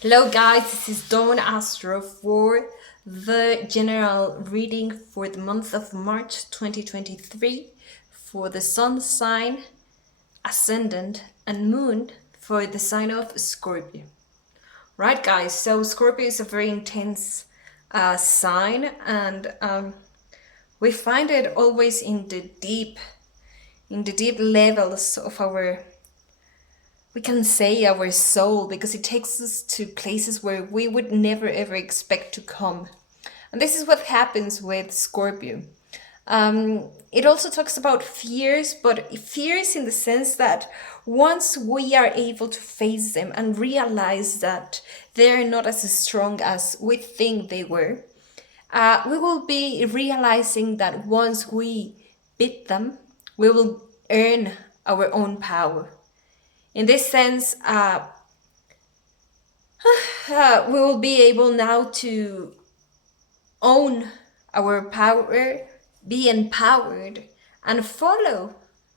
Hello guys, this is Don Astro for the general reading for the month of March 2023 for the sun sign, ascendant and moon for the sign of Scorpio. Right guys, so Scorpio is a very intense sign and we find it always in the deep levels of our, we can say, our soul, because it takes us to places where we would never ever expect to come. And this is what happens with Scorpio. It also talks about fears, but fears in the sense that once we are able to face them and realize that they're not as strong as we think they were, we will be realizing that once we beat them, we will earn our own power. In this sense, we will be able now to own our power, be empowered, and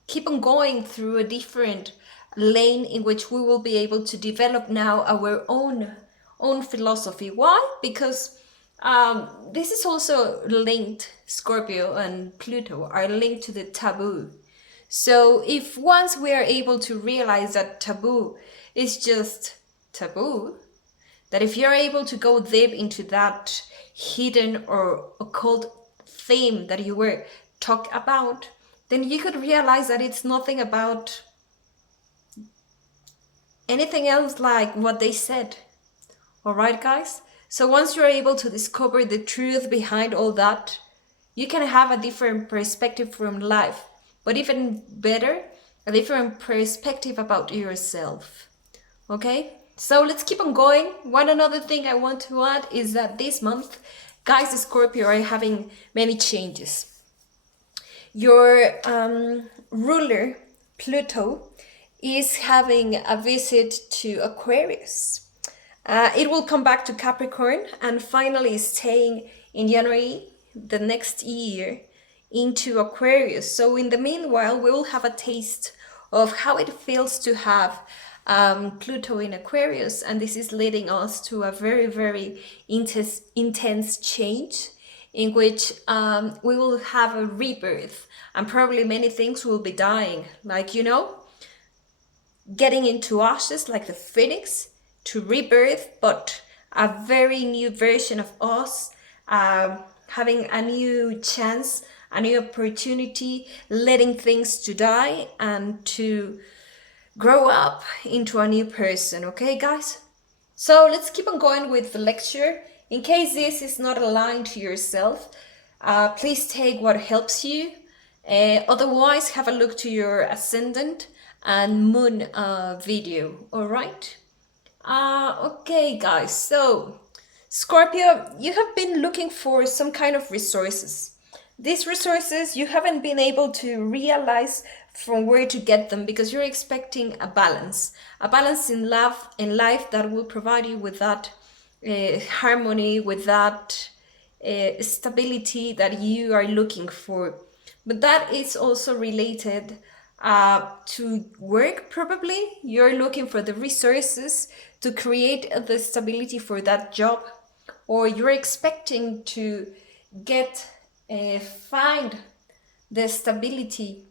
keep on going through a different lane in which we will be able to develop now our own philosophy. Why? Because this is also linked, Scorpio and Pluto are linked to the taboo. So if once we are able to realize that taboo is just taboo, that if you're able to go deep into that hidden or occult theme that you were talking about, then you could realize that it's nothing about anything else like what they said. All right, guys? So once you're able to discover the truth behind all that, you can have a different perspective from life. But even better, a different perspective about yourself. Okay? So let's keep on going. One another thing I want to add is that this month, guys, Scorpio are having many changes. Your ruler, Pluto, is having a visit to Aquarius. It will come back to Capricorn and finally staying in January the next year into Aquarius. So in the meanwhile, we will have a taste of how it feels to have Pluto in Aquarius, and this is leading us to a very, very intense change in which we will have a rebirth, and probably many things will be dying, like, you know, getting into ashes like the phoenix to rebirth, but a very new version of us, having a new chance, a new opportunity, letting things to die and to grow up into a new person. Okay, guys? So let's keep on going with the lecture. In case this is not aligned to yourself, please take what helps you. Otherwise, have a look to your ascendant and moon video. All right? Okay, guys. So Scorpio, you have been looking for some kind of resources. These resources, you haven't been able to realize from where to get them because you're expecting a balance in life that will provide you with that harmony, with that stability that you are looking for. But that is also related to work. Probably you're looking for the resources to create the stability for that job, or you're expecting to find the stability,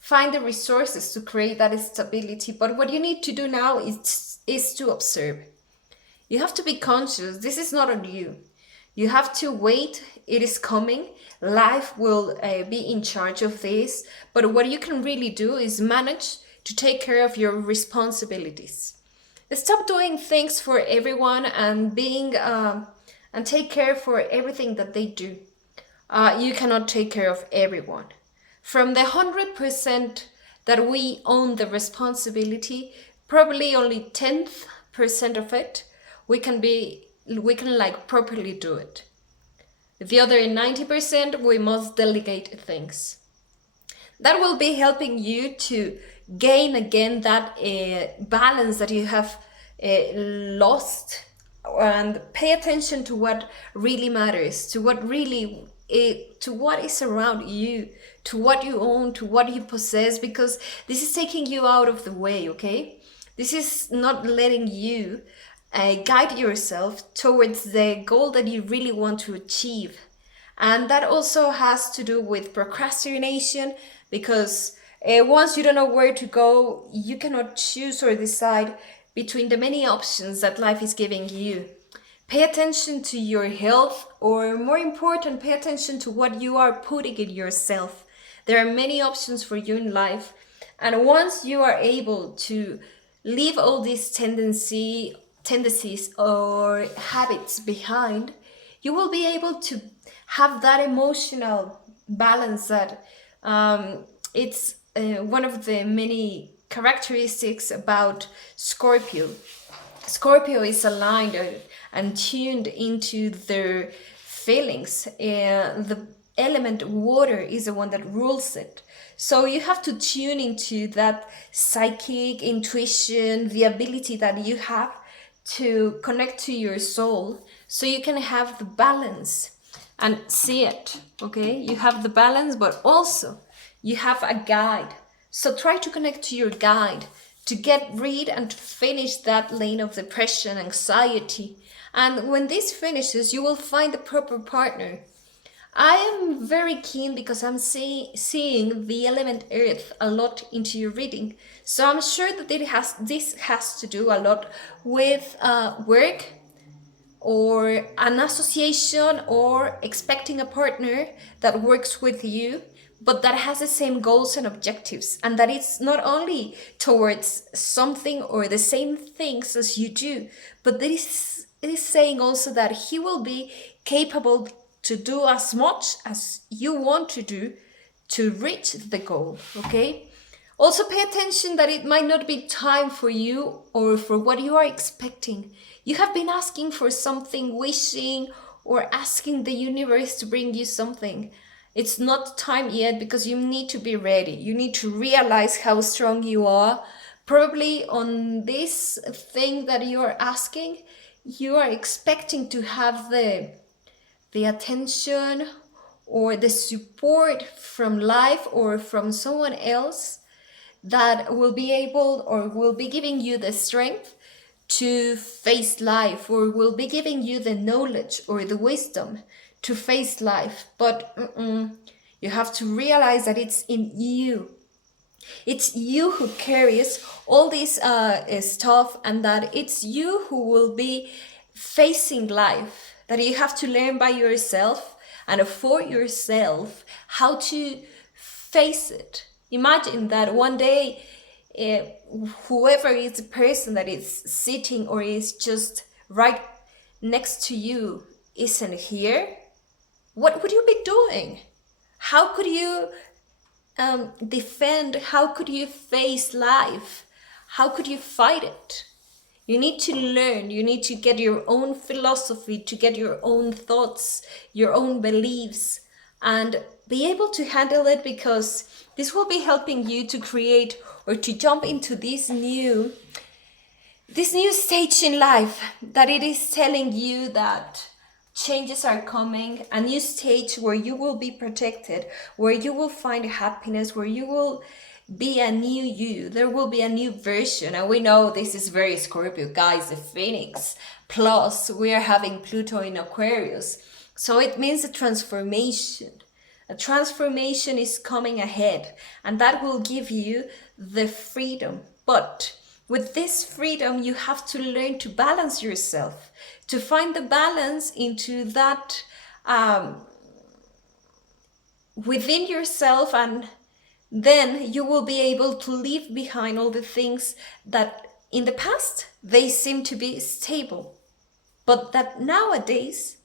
find the resources to create that stability. But what you need to do now is to observe. You have to be conscious. This is not on you. You have to wait. It is coming. Life will be in charge of this. But what you can really do is manage to take care of your responsibilities. Stop doing things for everyone and and take care for everything that they do. You cannot take care of everyone. From the 100% that we own the responsibility, probably only 10% of it we can like properly do it. The other 90% we must delegate things. That will be helping you to gain again that balance that you have lost, and pay attention to what really matters, to what is around you, to what you own, to what you possess, because this is taking you out of the way. Okay, this is not letting you guide yourself towards the goal that you really want to achieve. And that also has to do with procrastination, because once you don't know where to go, you cannot choose or decide between the many options that life is giving you. Pay attention to your health, or more important, pay attention to what you are putting in yourself. There are many options for you in life, and once you are able to leave all these tendencies or habits behind, you will be able to have that emotional balance that it's one of the many characteristics about Scorpio. Scorpio is aligned and tuned into their feelings. The element water is the one that rules it. So you have to tune into that psychic intuition, the ability that you have to connect to your soul, so you can have the balance and see it. Okay, you have the balance, but also you have a guide. So try to connect to your guide to get rid and to finish that lane of depression, anxiety. And when this finishes, you will find the proper partner. I am very keen because I'm seeing the element earth a lot into your reading. So I'm sure that this has to do a lot with work, or an association, or expecting a partner that works with you, but that has the same goals and objectives, and that it's not only towards something or the same things as you do, but this is saying also that he will be capable to do as much as you want to do to reach the goal. Okay, also pay attention that it might not be time for you or for what you are expecting. You have been asking for something, wishing or asking the universe to bring you something. It's not time yet, because you need to be ready. You need to realize how strong you are. Probably on this thing that you are asking, you are expecting to have the attention or the support from life or from someone else that will be able, or will be giving you the strength to face life, or will be giving you the knowledge or the wisdom to face life. But you have to realize that it's in you. It's you who carries all this stuff, and that it's you who will be facing life, that you have to learn by yourself and for yourself how to face it. Imagine that one day, whoever is the person that is sitting or is just right next to you isn't here. What would you be doing? How could you defend? How could you face life? How could you fight it? You need to learn. You need to get your own philosophy, to get your own thoughts, your own beliefs, and be able to handle it, because this will be helping you to create or to jump into this new stage in life, that it is telling you that changes are coming, a new stage where you will be protected, where you will find happiness, where you will be a new you. There will be a new version. And we know this is very Scorpio, guys, the Phoenix. Plus, we are having Pluto in Aquarius. So it means a transformation. A transformation is coming ahead, and that will give you the freedom. But with this freedom, you have to learn to balance yourself, to find the balance into that within yourself, and then you will be able to leave behind all the things that in the past they seem to be stable, but that nowadays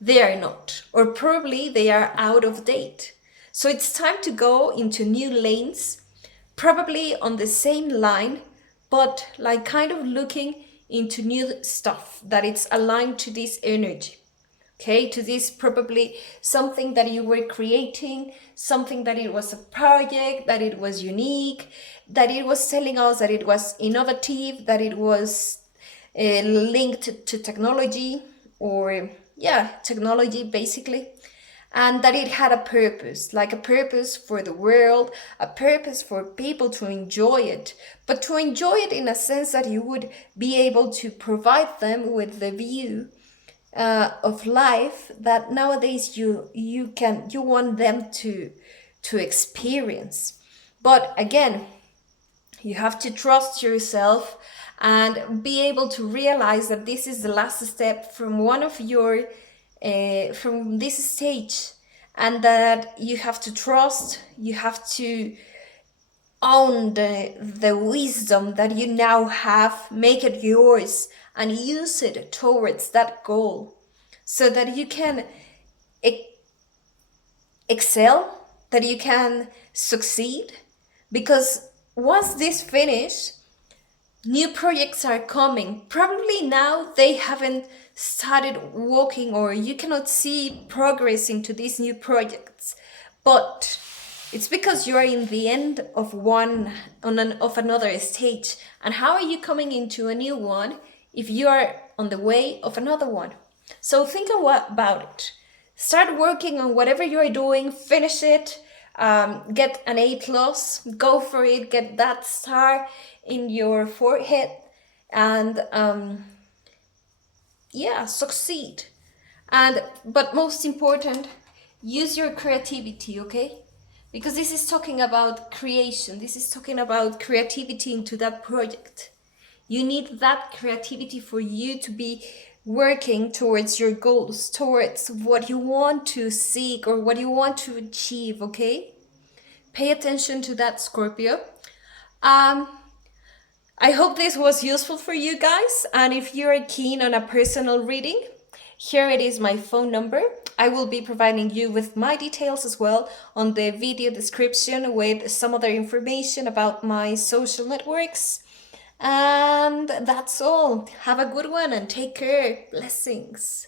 they are not, or probably they are out of date. So it's time to go into new lanes, probably on the same line, but like kind of looking into new stuff that it's aligned to this energy. Okay, to this probably something that you were creating, something that it was a project, that it was unique, that it was telling us that it was innovative, that it was linked to technology, or technology basically. and that it had a purpose, like a purpose for the world, a purpose for people to enjoy it, but to enjoy it in a sense that you would be able to provide them with the view of life that nowadays you want them to experience. But again, you have to trust yourself and be able to realize that this is the last step from one of your from this stage, and that you have to trust, you have to own the wisdom that you now have, make it yours, and use it towards that goal so that you can excel, that you can succeed. Because once this finish, new projects are coming. Probably now they haven't started working, or you cannot see progress into these new projects, but it's because you are in the end of of another stage. And how are you coming into a new one if you are on the way of another one? So think about it. Start working on whatever you are doing, finish it, get an A plus, go for it, get that star in your forehead, and yeah, succeed. And but most important, use your creativity, okay? Because this is talking about creation, this is talking about creativity into that project. You need that creativity for you to be working towards your goals, towards what you want to seek or what you want to achieve, okay? Pay attention to that, Scorpio. Um, I hope this was useful for you guys. And if you're keen on a personal reading, here it is my phone number. I will be providing you with my details as well on the video description with some other information about my social networks. And that's all. Have a good one and take care. Blessings.